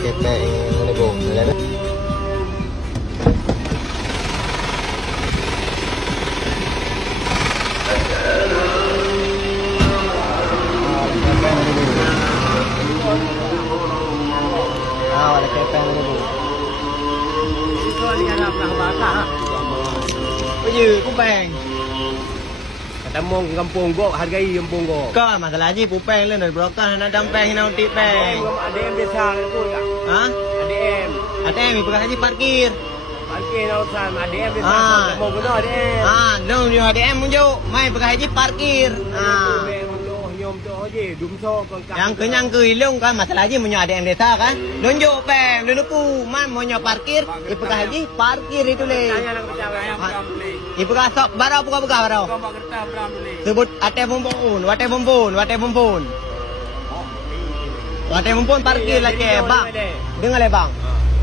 kepek ini bung, ada. Ada kepek ini bung. Itu dia nak bahasa. Baju kupeng. Ketemu kampung gua, hargai kampung gua. Kau masalahnya kupeng lên rồi bro kan nak dampeng nak uti peng. ADM desa itu ya. Hah? ADM. ATM ibu haji parkir. Parkir urusan ADM desa. Mau guna ADM. Ah, dong yo ATM munjuk. Mai ibu haji parkir. Ah. Yang kenyang ke ilung kan masalahnya mau ADM desa kan. Lunjuk peng, lunukku man mau parkir, ibu haji parkir itu le. Tanya nak percaya yang berapa beli. Ibu kasok barau buka barau. Kau mak kertas berapa beli. Sebut ATM bumpun, wate bumpun. Wate bumpun parkir lah ke bang. Dengar le bang.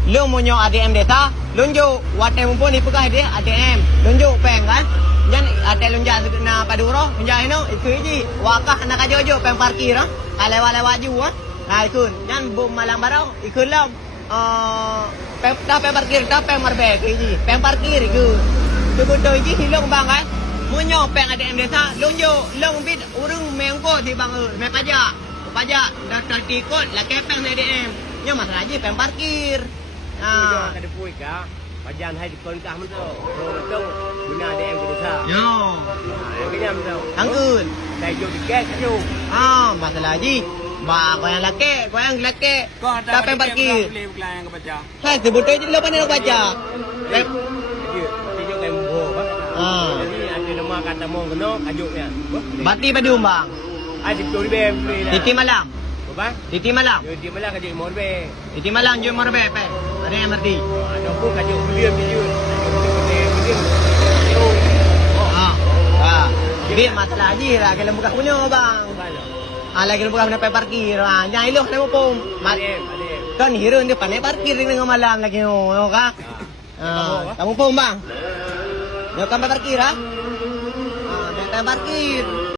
Lu mau ADM desa, lunjuk wate bumpun ibu haji ADM. Lunjuk peng kan. Jan ate lunjak na paduro, lunjak ino itu ji wakah nak ajojo peng parkir ah. Lewa-lewa ju ah. Nah ikun, jan bom malang barau ikun lam. Peng parkir ta peng marbe ji. Peng parkir ikun. Tu betul ji hilong bang kan. Munyo peng ADM desa lunjuk long bit urung mengko di bang me pajak. Pajak dah tikot la ke peng ADM. Nya masalah ji peng parkir. Nah, ada puik ah. Pajan hai di konkah mentu. Betul guna ADM ke desa. Yo. Yang kenyam tu. Angkun. Saya jual tiket tu. Ah, masalah ji. Ba kau yang laki, Kau ada tak payah parkir. beli bukan yang kebaca. Hai, sebut aja lo pandai baca. Dia tunjuk kayak mumbo bang. Jadi ada nama kata mau kena kajuknya. Bati padum bang. Ada tulis BM beli lah. Titi malam. Apa? Titi malam. Di mana kajuk mau be? Titi malam je morbe pe. Ada yang ngerti. Ada pun kajuk beliau beliau. Ah. Ah. Jadi masalah ji lah kalau buka punya bang. Ah lagi buka punya parkir. Ah, nyai lo kena pom. ADM. Kan hero dia pandai parkir dengan malam lagi no, ka? Ah, kamu pom bang. Yo kan parkir ah. Ah, dia parkir.